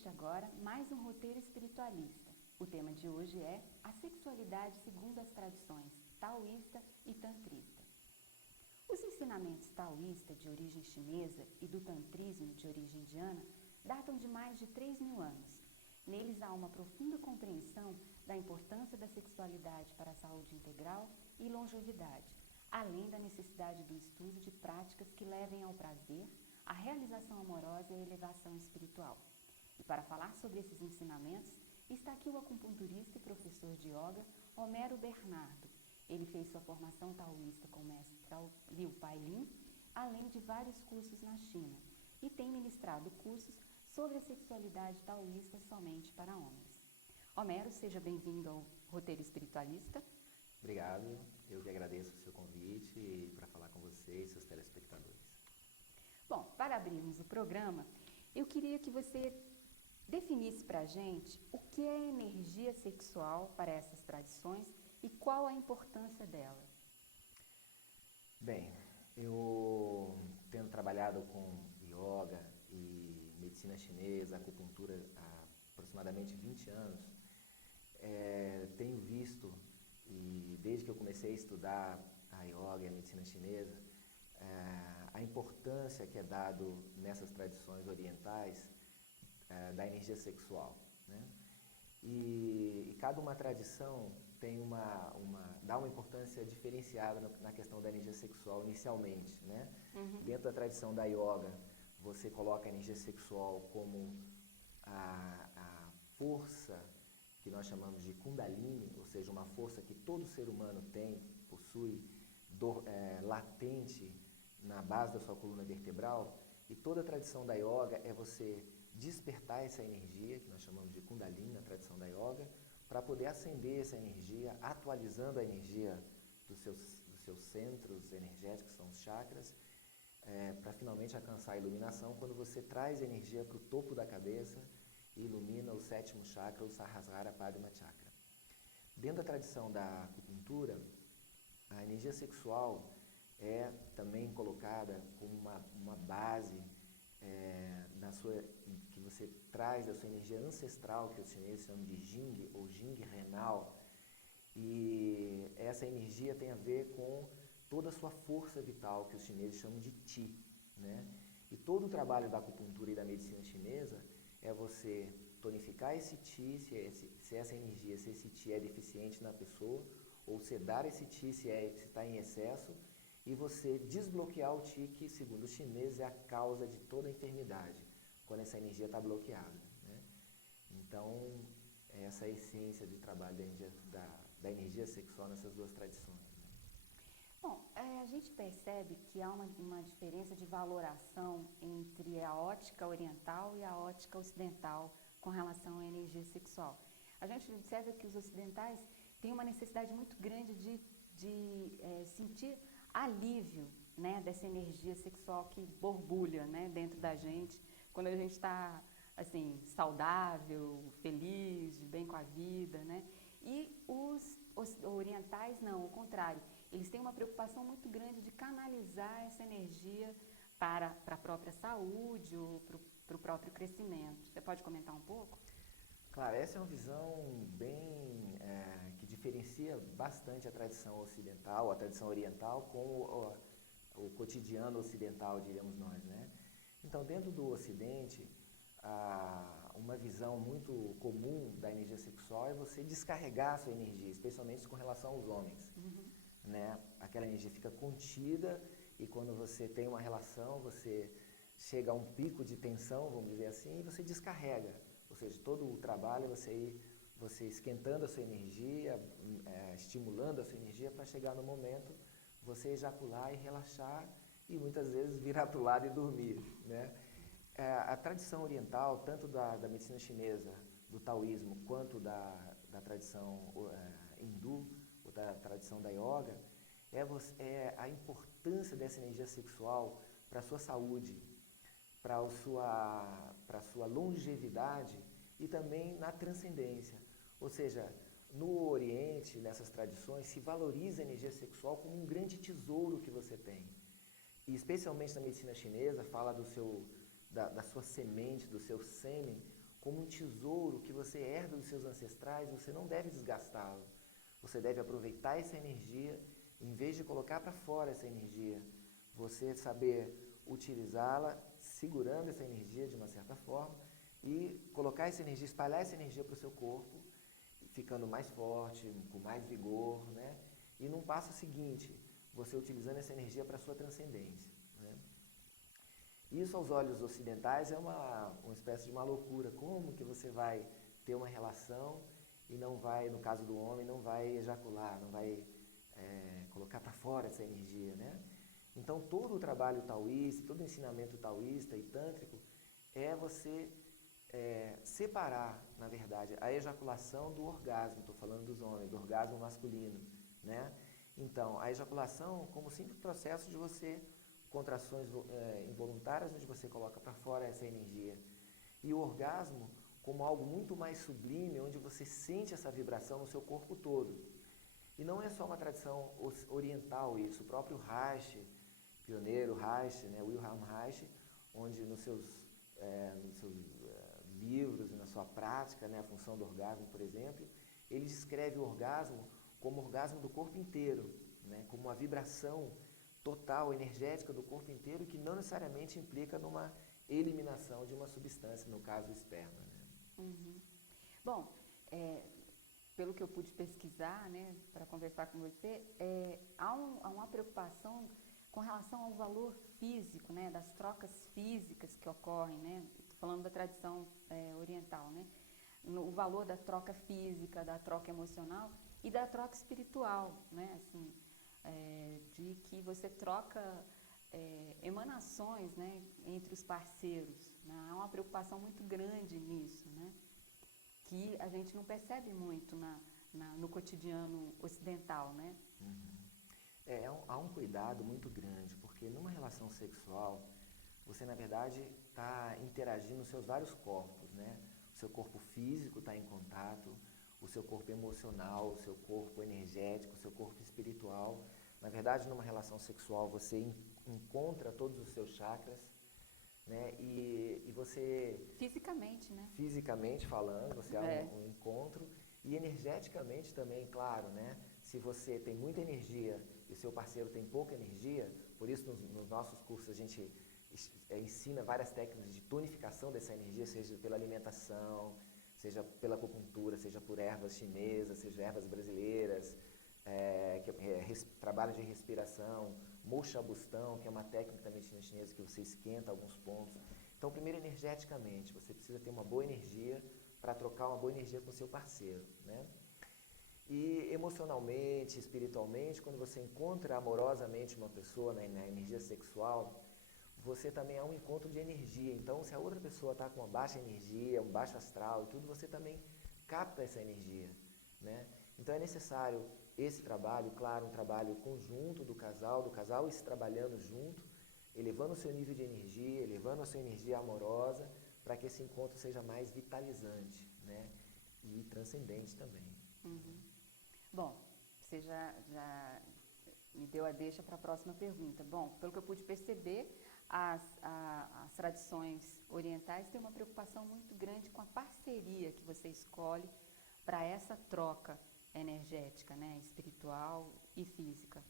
assiste agora mais um roteiro espiritualista. O tema de hoje é a sexualidade segundo as tradições taoísta e tantrista. Os ensinamentos taoísta de origem chinesa e do tantrismo de origem indiana datam de mais de 3.000 anos. Neles há uma profunda compreensão da importância da sexualidade para a saúde integral e longevidade, além da necessidade do estudo de práticas que levem ao prazer, à realização amorosa e à elevação espiritual. E para falar sobre esses ensinamentos, está aqui o acupunturista e professor de yoga, Homero Bernardo. Ele fez sua formação taoísta com o mestre Liu Pailin, além de vários cursos na China, e tem ministrado cursos sobre a sexualidade taoísta somente para homens. Homero, seja bem-vindo ao Roteiro Espiritualista. Obrigado, eu que agradeço o seu convite para falar com você e seus telespectadores. Bom, para abrirmos o programa, eu queria que você definisse para a gente o que é energia sexual para essas tradições e qual a importância dela. Bem, eu tendo trabalhado com yoga e medicina chinesa, acupuntura há aproximadamente 20 anos, tenho visto, e desde que eu comecei a estudar a yoga e a medicina chinesa, a importância que é dado nessas tradições orientais da energia sexual, né? E cada uma tradição tem dá uma importância diferenciada na questão da energia sexual inicialmente, né? Dentro da tradição da yoga, você coloca a energia sexual como a força que nós chamamos de Kundalini, ou seja, uma força que todo ser humano tem, possui, latente na base da sua coluna vertebral, e toda a tradição da yoga é você despertar essa energia, que nós chamamos de Kundalini na tradição da yoga, para poder acender essa energia, atualizando a energia dos seus centros energéticos, que são os chakras, para finalmente alcançar a iluminação, quando você traz a energia para o topo da cabeça e ilumina o sétimo chakra, o Sahasrara Padma Chakra. Dentro da tradição da acupuntura, a energia sexual é também colocada como uma base que você traz da sua energia ancestral, que os chineses chamam de Jing ou Jing renal, e essa energia tem a ver com toda a sua força vital, que os chineses chamam de Qi, né? E todo o trabalho da acupuntura e da medicina chinesa é você tonificar esse Qi, se essa energia, se esse Qi é deficiente na pessoa, ou sedar esse Qi se está em excesso, e você desbloquear o Qi, que segundo os chineses é a causa de toda a enfermidade, quando essa energia está bloqueada, né? Então, essa é a essência do trabalho da energia sexual nessas duas tradições, né? Bom, a gente percebe que há uma diferença de valoração entre a ótica oriental e a ótica ocidental com relação à energia sexual. A gente observa que os ocidentais têm uma necessidade muito grande de sentir alívio, né, dessa energia sexual que borbulha, né, dentro da gente, quando a gente está assim, saudável, feliz, de bem com a vida, né? E os orientais não, o contrário, eles têm uma preocupação muito grande de canalizar essa energia para a própria saúde ou para o próprio crescimento. Você pode comentar um pouco? Claro, essa é uma visão bem que diferencia bastante a tradição ocidental, a tradição oriental, com o cotidiano ocidental, diríamos nós, né? Então, dentro do Ocidente, uma visão muito comum da energia sexual é você descarregar a sua energia, especialmente com relação aos homens, né? Aquela energia fica contida e quando você tem uma relação, você chega a um pico de tensão, vamos dizer assim, e você descarrega. Ou seja, todo o trabalho é você esquentando a sua energia, estimulando a sua energia para chegar no momento, você ejacular e relaxar e muitas vezes virar para o lado e dormir, né? A tradição oriental, tanto da medicina chinesa, do taoísmo, quanto da tradição hindu, ou da tradição da yoga, é a importância dessa energia sexual para a sua saúde, para a sua longevidade e também na transcendência. Ou seja, no Oriente, nessas tradições, se valoriza a energia sexual como um grande tesouro que você tem. E especialmente na medicina chinesa, fala da sua semente, do seu sêmen, como um tesouro que você herda dos seus ancestrais, você não deve desgastá-lo. Você deve aproveitar essa energia, em vez de colocar para fora essa energia, você saber utilizá-la, segurando essa energia de uma certa forma, e colocar essa energia, espalhar essa energia para o seu corpo, ficando mais forte, com mais vigor, né? E num passo seguinte, você utilizando essa energia para a sua transcendência, né? Isso aos olhos ocidentais é uma espécie de uma loucura. Como que você vai ter uma relação e não vai, no caso do homem, não vai ejacular, não vai colocar para fora essa energia, né? Então todo o trabalho taoísta, todo o ensinamento taoísta e tântrico é você separar, na verdade, a ejaculação do orgasmo. Estou falando dos homens, do orgasmo masculino, né? Então, a ejaculação como simples processo de você, contrações involuntárias, onde você coloca para fora essa energia. E o orgasmo como algo muito mais sublime, onde você sente essa vibração no seu corpo todo. E não é só uma tradição oriental isso, o próprio Reich, pioneiro Reich, né, Wilhelm Reich, onde nos seus livros e na sua prática, né, a função do orgasmo, por exemplo, ele descreve o orgasmo como orgasmo do corpo inteiro, né, como uma vibração total, energética do corpo inteiro, que não necessariamente implica numa eliminação de uma substância, no caso o esperma, né? Uhum. Bom, pelo que eu pude pesquisar, né, para conversar com você, há uma preocupação com relação ao valor físico, né, das trocas físicas que ocorrem, né, falando da tradição oriental, né, o valor da troca física, da troca emocional e da troca espiritual, né, assim, de que você troca emanações, né, entre os parceiros, né, há uma preocupação muito grande nisso, né, que a gente não percebe muito no cotidiano ocidental, né? Uhum. Há um cuidado muito grande, porque numa relação sexual, você na verdade está interagindo nos seus vários corpos, né? O seu corpo físico está em contato, o seu corpo emocional, o seu corpo energético, o seu corpo espiritual. Na verdade, numa relação sexual, você encontra todos os seus chakras, né? E você... Fisicamente, né? Fisicamente falando, você há um encontro. E energeticamente também, claro, né? Se você tem muita energia e o seu parceiro tem pouca energia, por isso nos nossos cursos a gente ensina várias técnicas de tonificação dessa energia, seja pela alimentação, seja pela acupuntura, seja por ervas chinesas, seja ervas brasileiras, trabalho de respiração, Mushabustão, que é uma técnica da medicina chinesa que você esquenta alguns pontos. Então, primeiro, energeticamente, você precisa ter uma boa energia para trocar uma boa energia com o seu parceiro, né? E emocionalmente, espiritualmente, quando você encontra amorosamente uma pessoa na energia sexual, você também há um encontro de energia. Então, se a outra pessoa está com uma baixa energia, um baixo astral e tudo, você também capta essa energia, né? Então, é necessário esse trabalho, claro, um trabalho conjunto do casal se trabalhando junto, elevando o seu nível de energia, elevando a sua energia amorosa, para que esse encontro seja mais vitalizante, né? E transcendente também. Uhum. Bom, você já me deu a deixa para a próxima pergunta. Bom, pelo que eu pude perceber, as tradições orientais têm uma preocupação muito grande com a parceria que você escolhe para essa troca energética, né, espiritual e física.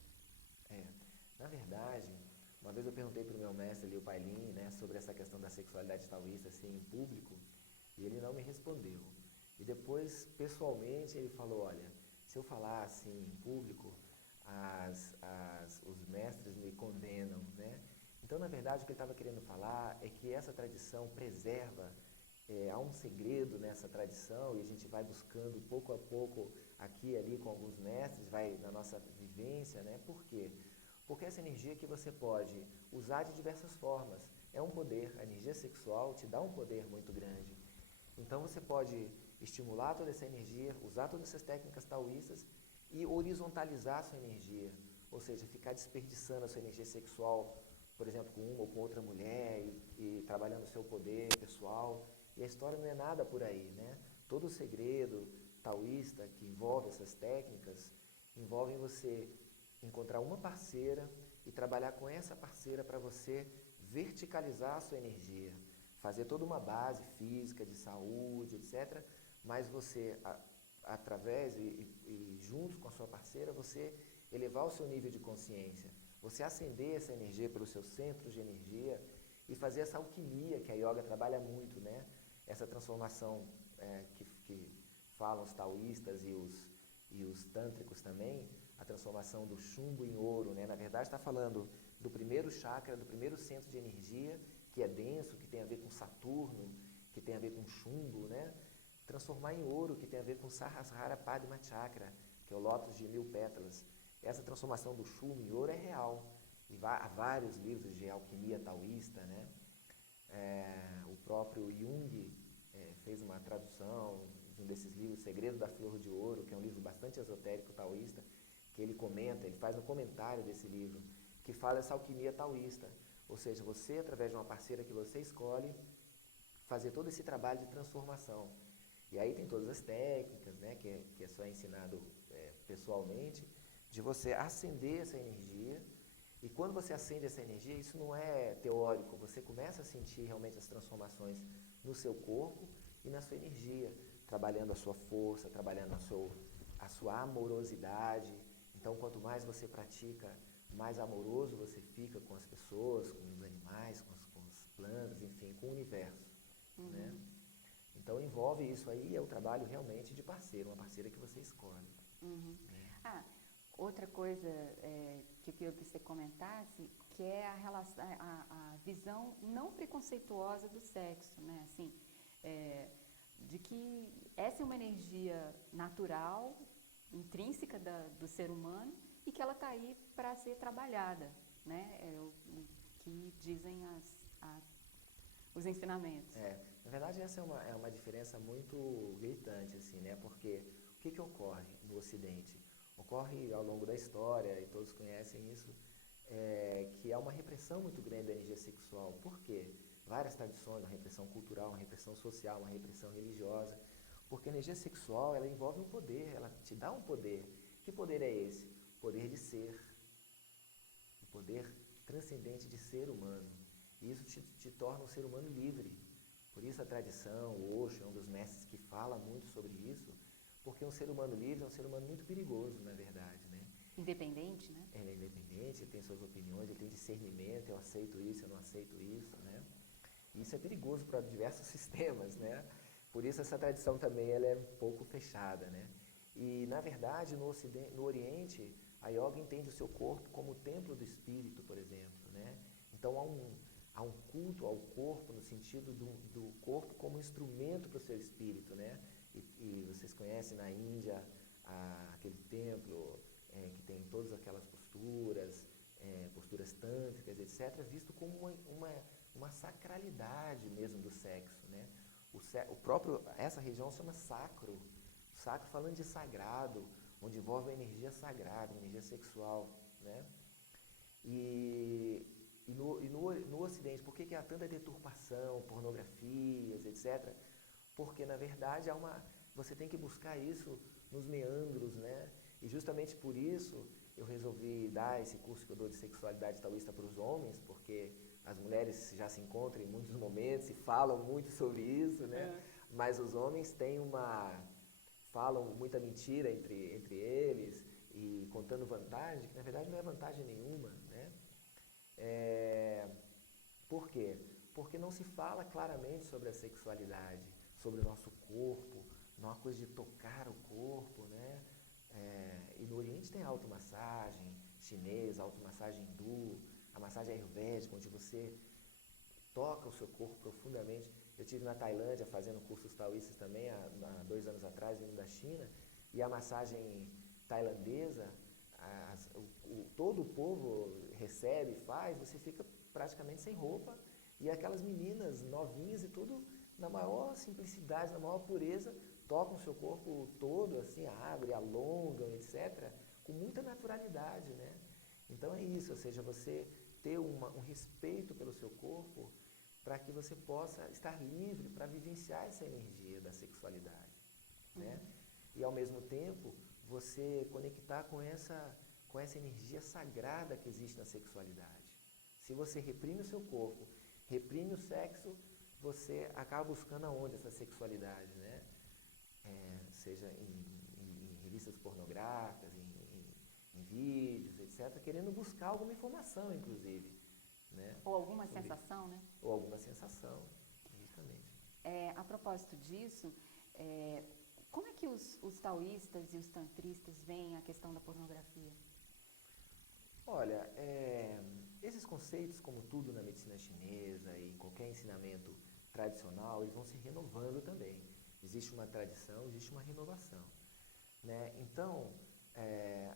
Na verdade, uma vez eu perguntei para o meu mestre ali, o Pailin, né, sobre essa questão da sexualidade taoísta assim, em público, e ele não me respondeu. E depois, pessoalmente, ele falou, olha, se eu falar assim em público, os mestres me condenam, né? Então, na verdade, o que ele estava querendo falar é que essa tradição preserva, há um segredo nessa tradição, e a gente vai buscando pouco a pouco, aqui e ali com alguns mestres, vai na nossa vivência, né? Por quê? Porque essa energia que você pode usar de diversas formas. É um poder, a energia sexual te dá um poder muito grande. Então você pode estimular toda essa energia, usar todas essas técnicas taoístas e horizontalizar a sua energia. Ou seja, ficar desperdiçando a sua energia sexual, por exemplo, com uma ou com outra mulher e trabalhando o seu poder pessoal. E a história não é nada por aí, né? Todo o segredo taoísta que envolve essas técnicas, envolve você encontrar uma parceira e trabalhar com essa parceira para você verticalizar a sua energia, fazer toda uma base física, de saúde, etc. Mas você, através e juntos com a sua parceira, você elevar o seu nível de consciência, você acender essa energia pelos seus centros de energia e fazer essa alquimia que a yoga trabalha muito, né? Essa transformação que falam os taoístas e os tântricos também, a transformação do chumbo em ouro, né? Na verdade está falando do primeiro chakra, do primeiro centro de energia, que é denso, que tem a ver com Saturno, que tem a ver com chumbo, né? Transformar em ouro, que tem a ver com Sahasrara Padma Chakra, que é o lótus de 1000 pétalas. Essa transformação do chumbo em ouro é real. E há vários livros de alquimia taoísta, né? O próprio Jung fez uma tradução de um desses livros, Segredo da Flor de Ouro, que é um livro bastante esotérico taoísta, que ele comenta, ele faz um comentário desse livro, que fala essa alquimia taoísta. Ou seja, você, através de uma parceira que você escolhe, fazer todo esse trabalho de transformação. E aí tem todas as técnicas, né, que é só ensinado pessoalmente, de você acender essa energia. E quando você acende essa energia, isso não é teórico, você começa a sentir realmente as transformações no seu corpo e na sua energia, trabalhando a sua força, trabalhando a sua amorosidade. Então, quanto mais você pratica, mais amoroso você fica com as pessoas, com os animais, com as plantas, enfim, com o universo, né? Então, envolve isso aí, é o trabalho realmente de parceiro, uma parceira que você escolhe. Né? Outra coisa que eu queria que você comentasse, que é a visão não preconceituosa do sexo, né? Assim, de que essa é uma energia natural, intrínseca do ser humano e que ela está aí para ser trabalhada, né? O que dizem os ensinamentos. Na verdade, essa é uma diferença muito gritante, assim, né? Porque o que ocorre no Ocidente? Ocorre ao longo da história, e todos conhecem isso, que há uma repressão muito grande da energia sexual. Por quê? Várias tradições, uma repressão cultural, uma repressão social, uma repressão religiosa. Porque a energia sexual, ela envolve um poder, ela te dá um poder. Que poder é esse? O poder de ser. O poder transcendente de ser humano. E isso te torna um ser humano livre. Por isso a tradição, o Osho é um dos mestres que fala muito sobre isso, porque um ser humano livre é um ser humano muito perigoso, na verdade, né? Independente, né? Ele é independente, ele tem suas opiniões, ele tem discernimento, eu aceito isso, eu não aceito isso, né? E isso é perigoso para diversos sistemas, né? Por isso essa tradição também ela é um pouco fechada, né? E, na verdade, no Oriente, a yoga entende o seu corpo como o templo do espírito, por exemplo, né? Então há um culto ao corpo no sentido do corpo como instrumento para o seu espírito, né? E vocês conhecem na Índia aquele templo que tem todas aquelas posturas, posturas tântricas, etc., visto como uma sacralidade mesmo do sexo, né? Essa região se chama sacro, sacro falando de sagrado, onde envolve a energia sagrada, a energia sexual, né? E no Ocidente, por que há tanta deturpação, pornografias, etc.? Porque, na verdade, você tem que buscar isso nos meandros, né? E justamente por isso eu resolvi dar esse curso que eu dou de sexualidade taoísta para os homens, porque as mulheres já se encontram em muitos momentos e falam muito sobre isso, né? Mas os homens falam muita mentira entre eles e contando vantagem, que na verdade não é vantagem nenhuma, né? Por quê? Porque não se fala claramente sobre a sexualidade, sobre o nosso corpo, não há coisa de tocar o corpo, né? E no Oriente tem a automassagem chinesa, a automassagem hindu, a massagem ayurvédica, onde você toca o seu corpo profundamente. Eu estive na Tailândia fazendo cursos taoístas também, há 2 anos atrás, vindo da China, e a massagem tailandesa, todo o povo recebe, faz, você fica praticamente sem roupa, e aquelas meninas novinhas e tudo, na maior simplicidade, na maior pureza, tocam o seu corpo todo, assim, abrem, alongam, etc., com muita naturalidade, né? Então é isso, ou seja, você ter um respeito pelo seu corpo para que você possa estar livre para vivenciar essa energia da sexualidade, né? E ao mesmo tempo, você conectar com essa energia sagrada que existe na sexualidade. Se você reprime o seu corpo, reprime o sexo, você acaba buscando aonde essa sexualidade, né? Seja em revistas pornográficas, em vídeos, etc., querendo buscar alguma informação, inclusive, né? Ou alguma sensação, né? Ou alguma sensação, justamente. A propósito disso, como é que os taoístas e os tantristas veem a questão da pornografia? Olha, esses conceitos, como tudo na medicina chinesa e em qualquer ensinamento tradicional, eles vão se renovando também. Existe uma tradição, existe uma renovação, né? Então,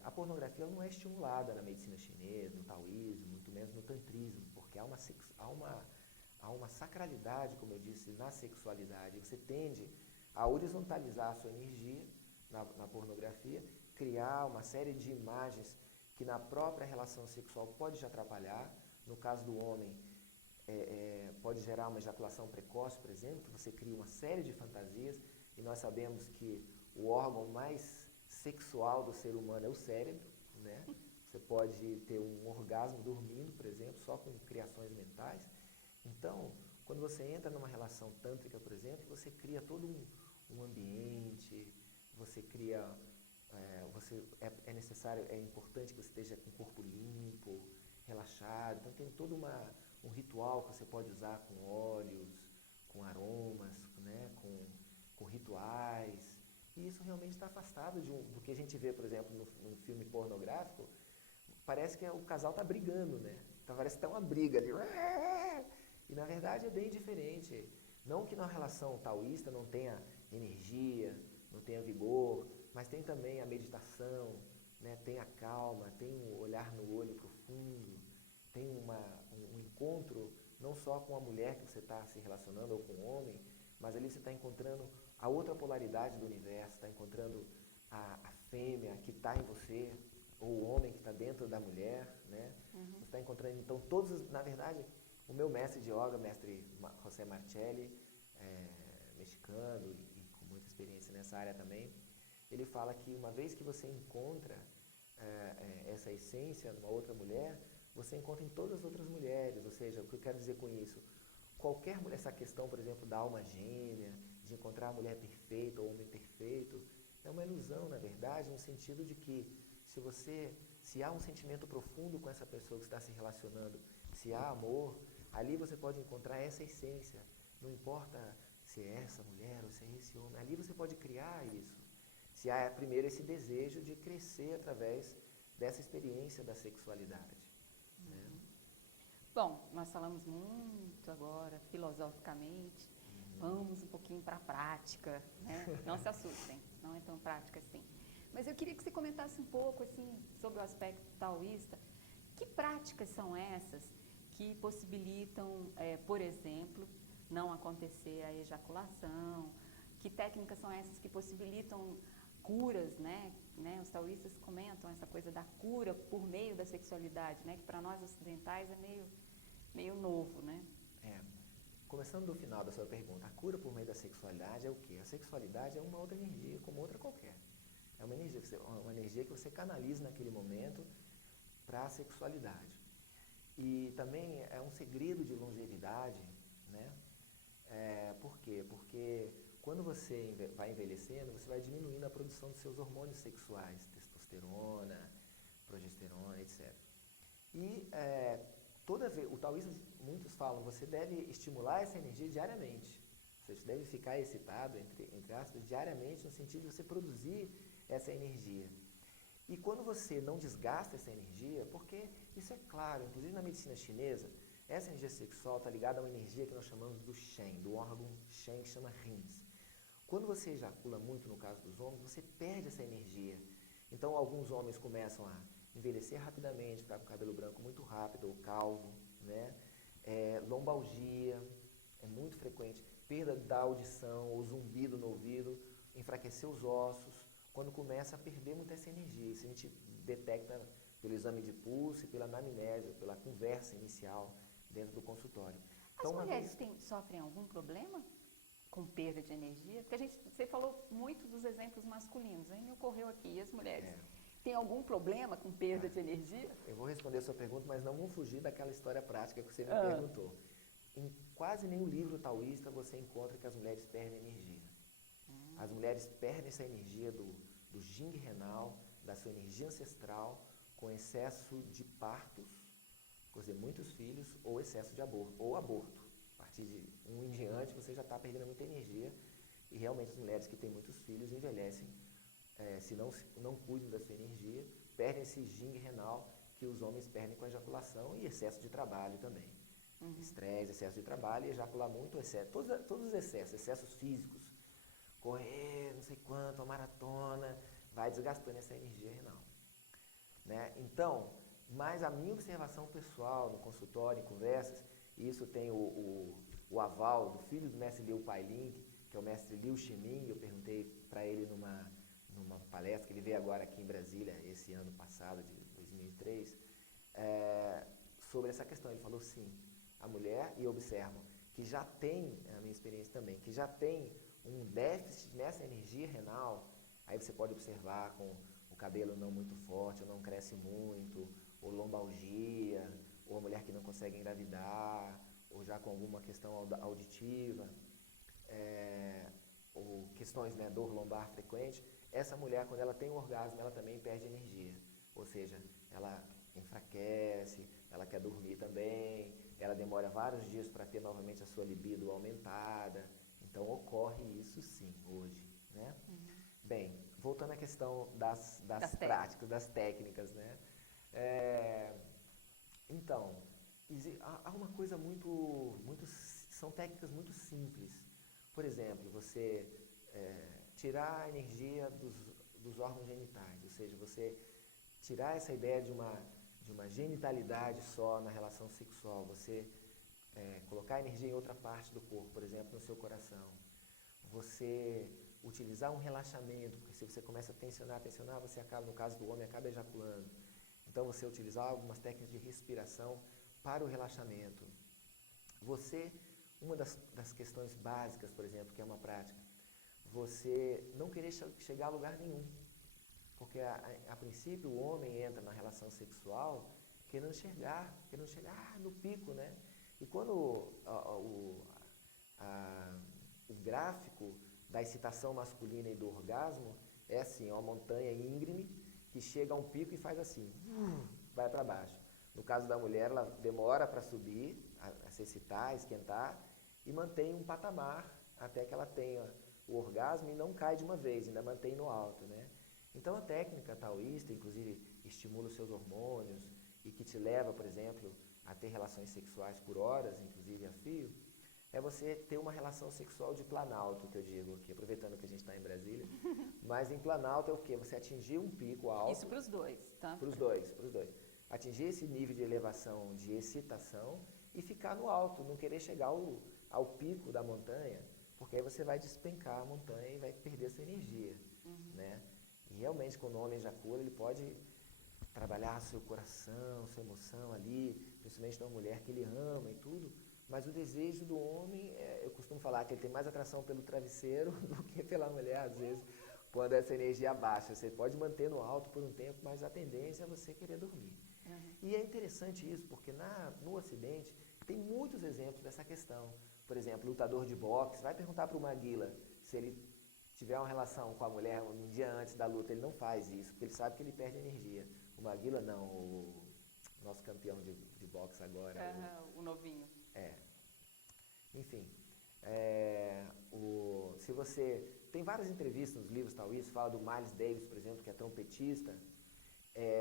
a pornografia não é estimulada na medicina chinesa, no taoísmo, muito menos no tantrismo, porque há uma sacralidade, como eu disse, na sexualidade. Você tende a horizontalizar a sua energia na pornografia, criar uma série de imagens que na própria relação sexual pode te atrapalhar. No caso do homem, pode gerar uma ejaculação precoce, por exemplo, que você cria uma série de fantasias, e nós sabemos que o órgão mais sexual do ser humano é o cérebro, né? Você pode ter um orgasmo dormindo, por exemplo, só com criações mentais. Então, quando você entra numa relação tântrica, por exemplo, você cria todo um ambiente, você cria... é necessário, é importante que você esteja com o corpo limpo, relaxado. Então tem todo um ritual que você pode usar com óleos, com aromas, né, com rituais. E isso realmente está afastado do que a gente vê, por exemplo, num filme pornográfico. Parece que o casal está brigando, né? Então, parece que está uma briga ali. E na verdade é bem diferente. Não que na relação taoísta não tenha energia, não tenha vigor, mas tem também a meditação, né? Tem a calma, tem o olhar no olho profundo, tem um encontro não só com a mulher que você está se relacionando ou com o homem, mas ali você está encontrando a outra polaridade do universo, está encontrando a fêmea que está em você, ou o homem que está dentro da mulher, né? Você está encontrando, então, na verdade, o meu mestre de yoga, mestre José Marcelli, mexicano e com muita experiência nessa área também, ele fala que uma vez que você encontra essa essência numa outra mulher, você encontra em todas as outras mulheres. Ou seja, o que eu quero dizer com isso? Qualquer mulher, essa questão, por exemplo, da alma gêmea, de encontrar a mulher perfeita ou o homem perfeito, é uma ilusão, na verdade, no sentido de que se há um sentimento profundo com essa pessoa que está se relacionando, se há amor, ali você pode encontrar essa essência. Não importa se é essa mulher ou se é esse homem, ali você pode criar isso. Se há primeiro esse desejo de crescer através dessa experiência da sexualidade. Né? Bom, nós falamos muito agora, filosoficamente, vamos um pouquinho para a prática, né? Não se assustem, não é tão prática assim. Mas eu queria que você comentasse um pouco assim, sobre o aspecto taoísta. Que práticas são essas que possibilitam, por exemplo, não acontecer a ejaculação? Que técnicas são essas que possibilitam curas, né? Os taoístas comentam essa coisa da cura por meio da sexualidade, né? Que para nós ocidentais é meio novo, né? Começando do final da sua pergunta, a cura por meio da sexualidade é o quê? A sexualidade é uma outra energia, como outra qualquer. É uma energia que você canaliza naquele momento para a sexualidade. E também é um segredo de longevidade, né? Por quê? Porque quando você vai envelhecendo, você vai diminuindo a produção dos seus hormônios sexuais, testosterona, progesterona, etc. E o taoísmo, muitos falam, você deve estimular essa energia diariamente. Você deve ficar excitado, entre aspas, diariamente, no sentido de você produzir essa energia. E quando você não desgasta essa energia, porque isso é claro, inclusive na medicina chinesa, essa energia sexual está ligada a uma energia que nós chamamos do Shen, do órgão Shen, que chama rins. Quando você ejacula muito, no caso dos homens, você perde essa energia. Então, alguns homens começam a envelhecer rapidamente, ficar com o cabelo branco muito rápido, ou calvo, né? Lombalgia, é muito frequente. Perda da audição, ou zumbido no ouvido, enfraquecer os ossos, quando começa a perder muito essa energia. Isso a gente detecta pelo exame de pulso e pela anamnese, pela conversa inicial dentro do consultório. As mulheres sofrem algum problema com perda de energia? Porque você falou muito dos exemplos masculinos, aí me ocorreu aqui, e as mulheres? Tem algum problema com perda de energia? Eu vou responder a sua pergunta, mas não vou fugir daquela história prática que você me perguntou. quase nenhum livro taoísta você encontra que as mulheres perdem energia. As mulheres perdem essa energia do yin renal, da sua energia ancestral, com excesso de partos, quer dizer, muitos filhos, ou excesso de aborto, ou aborto. A partir de um em diante, você já está perdendo muita energia, e realmente as mulheres que têm muitos filhos envelhecem, se não cuidam da sua energia, perdem esse yin renal que os homens perdem com a ejaculação e excesso de trabalho também. Estresse, excesso de trabalho e ejacular muito, excesso, todos os excessos físicos, correr, não sei quanto, a maratona, vai desgastando essa energia renal. Né? Então, mas a minha observação pessoal no consultório, em conversas, e isso tem o aval do filho do mestre Liu Pailin, que é o mestre Liu Ximing, eu perguntei para ele numa palestra, que ele veio agora aqui em Brasília, esse ano passado, de 2003, sobre essa questão. Ele falou sim, a mulher, e observam, que já tem, a minha experiência também, que já tem um déficit nessa energia renal, aí você pode observar com o cabelo não muito forte, ou não cresce muito, ou lombalgia, ou a mulher que não consegue engravidar, ou já com alguma questão auditiva, ou questões, né, dor lombar frequente. Essa mulher, quando ela tem um orgasmo, ela também perde energia, ou seja, ela enfraquece, ela quer dormir também, ela demora vários dias para ter novamente a sua libido aumentada. Então ocorre isso sim, hoje, né? Bem, voltando à questão das práticas, das técnicas, né? Então, há uma coisa são técnicas muito simples. Por exemplo, você tirar a energia dos órgãos genitais, ou seja, você tirar essa ideia de uma genitalidade só na relação sexual, você colocar energia em outra parte do corpo, por exemplo, no seu coração. Você utilizar um relaxamento, porque se você começa a tensionar, você acaba, no caso do homem, acaba ejaculando. Então, você utilizar algumas técnicas de respiração para o relaxamento. Uma das questões básicas, por exemplo, que é uma prática, você não querer chegar a lugar nenhum. Porque, a princípio, o homem entra na relação sexual querendo chegar no pico, né? E quando o gráfico da excitação masculina e do orgasmo é assim, uma montanha íngreme que chega a um pico e faz assim, vai para baixo. No caso da mulher, ela demora para subir, a se excitar, a esquentar, e mantém um patamar até que ela tenha o orgasmo e não cai de uma vez, ainda mantém no alto, né? Então a técnica taoísta, inclusive, estimula os seus hormônios e que te leva, por exemplo, a ter relações sexuais por horas, inclusive a fio, é você ter uma relação sexual de planalto, que eu digo aqui, aproveitando que a gente está em Brasília. Mas em planalto é o quê? Você atingir um pico alto. Isso para os dois, tá? Para os dois. Atingir esse nível de elevação, de excitação e ficar no alto, não querer chegar ao pico da montanha, porque aí você vai despencar a montanha e vai perder sua energia, né? E realmente, quando o homem ejacula, ele pode trabalhar seu coração, sua emoção ali, principalmente de uma mulher que ele ama e tudo, mas o desejo do homem, eu costumo falar que ele tem mais atração pelo travesseiro do que pela mulher, às vezes, quando essa energia baixa. Você pode manter no alto por um tempo, mas a tendência é você querer dormir. E é interessante isso, porque no Ocidente tem muitos exemplos dessa questão. Por exemplo, lutador de boxe, vai perguntar para o Maguila se ele tiver uma relação com a mulher um dia antes da luta, ele não faz isso, porque ele sabe que ele perde energia. O Maguila não, o nosso campeão de boxe agora. O novinho. Enfim, se você... Tem várias entrevistas nos livros taoístas, fala do Miles Davis, por exemplo, que é trompetista,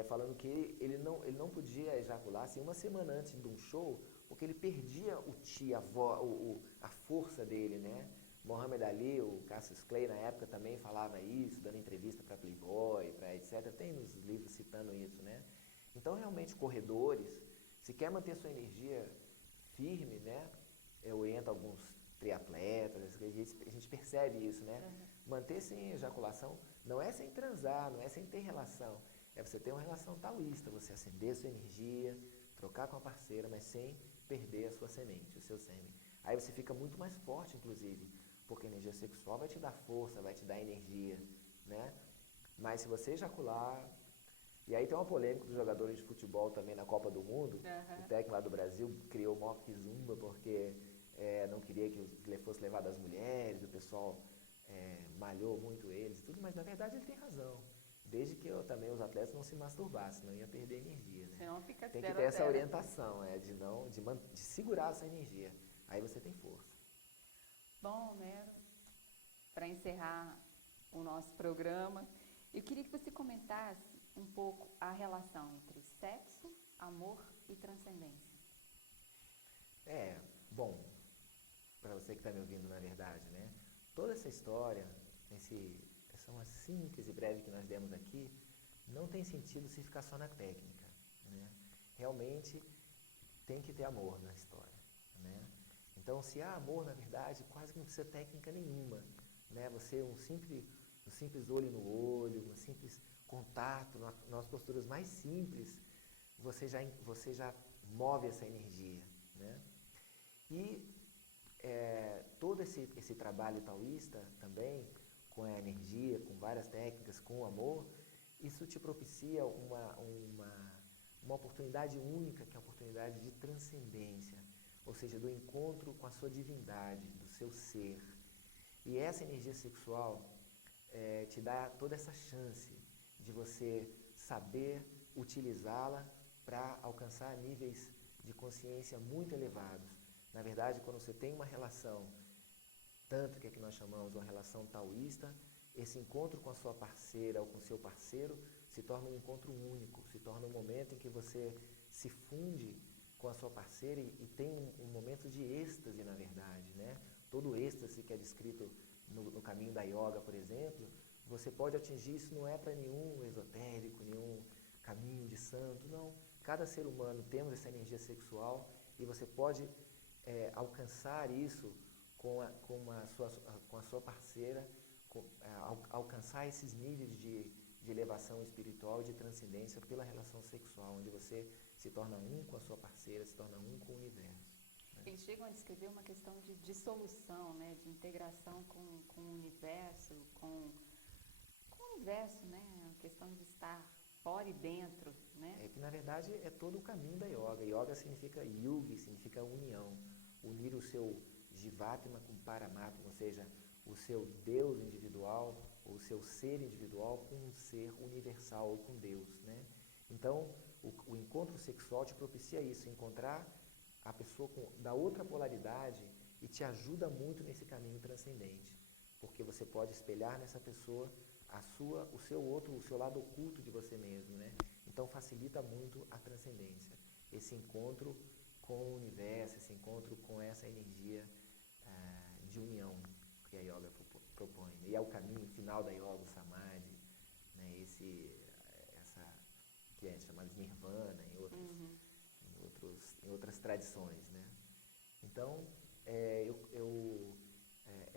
falando que ele não podia ejacular assim, uma semana antes de um show, porque ele perdia o chi, a força dele, né? Muhammad Ali, o Cassius Clay, na época, também falava isso, dando entrevista para Playboy, para etc. Tem nos livros citando isso, né? Então, realmente, corredores, se quer manter sua energia firme, né? Eu oriento alguns triatletas, a gente percebe isso, né? Manter sem ejaculação não é sem transar, não é sem ter relação. É você ter uma relação taoísta, você acender sua energia, trocar com a parceira, mas sem perder a sua semente, o seu sêmen. Aí você fica muito mais forte, inclusive, porque a energia sexual vai te dar força, vai te dar energia, né? Mas se você ejacular... E aí tem uma polêmica dos jogadores de futebol também na Copa do Mundo. O técnico lá do Brasil criou o maior quizumba, porque não queria que ele fosse levado às mulheres, o pessoal malhou muito eles e tudo, mas na verdade ele tem razão. Desde que também os atletas não se masturbassem, senão ia perder energia, né? Senão fica Tem que ter essa orientação, de segurar essa energia. Aí você tem força. Bom, Homero, para encerrar o nosso programa, eu queria que você comentasse um pouco a relação entre sexo, amor e transcendência. Bom, para você que está me ouvindo, na verdade, né? Toda essa história, essa uma síntese breve que nós demos aqui, não tem sentido se ficar só na técnica, né? Realmente tem que ter amor na história, né? Então, se há amor, na verdade, quase que não precisa técnica nenhuma, né? Um simples olho no olho, um simples contato, nas posturas mais simples, você já move essa energia, né? E todo esse trabalho taoísta também, com a energia, com várias técnicas, com o amor, isso te propicia uma oportunidade única, que é a oportunidade de transcendência, ou seja, do encontro com a sua divindade, do seu ser. E essa energia sexual te dá toda essa chance de você saber utilizá-la para alcançar níveis de consciência muito elevados. Na verdade, quando você tem uma relação tântrica, que nós chamamos uma relação taoísta, esse encontro com a sua parceira ou com o seu parceiro se torna um encontro único, se torna um momento em que você se funde com a sua parceira e tem um momento de êxtase, na verdade, né? Todo o êxtase que é descrito no caminho da yoga, por exemplo, você pode atingir, isso não é para nenhum esotérico, nenhum caminho de santo, não. Cada ser humano temos essa energia sexual e você pode alcançar isso com a sua parceira, alcançar esses níveis de elevação espiritual e de transcendência pela relação sexual, onde você se torna um com a sua parceira, se torna um com o universo. Né? Eles chegam a descrever uma questão de dissolução, né? De integração com o universo, com o universo, né? A questão de estar fora e dentro, né? É que, na verdade, é todo o caminho da yoga. Yoga significa yugi, significa união. Unir o seu jivatma com paramatma, ou seja, o seu Deus individual, o seu ser individual com um ser universal, ou com Deus, né? Então, o encontro sexual te propicia isso, encontrar a pessoa da outra polaridade e te ajuda muito nesse caminho transcendente, porque você pode espelhar nessa pessoa o seu lado oculto de você mesmo, né? Então, facilita muito a transcendência, esse encontro com o universo, esse encontro com essa energia de união que a yoga propõe. E é o caminho final da yoga, o samadhi, né? Essa que é chamada de nirvana em outras tradições, né? Então, é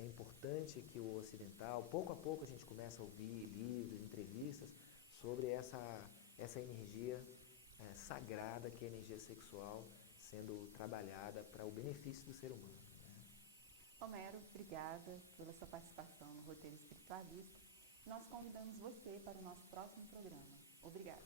importante que o ocidental, pouco a pouco a gente começa a ouvir livros, entrevistas sobre essa energia sagrada que é a energia sexual sendo trabalhada para o benefício do ser humano. Né? Homero, obrigada pela sua participação no Roteiro Espiritualista. Nós convidamos você para o nosso próximo programa. Obrigada.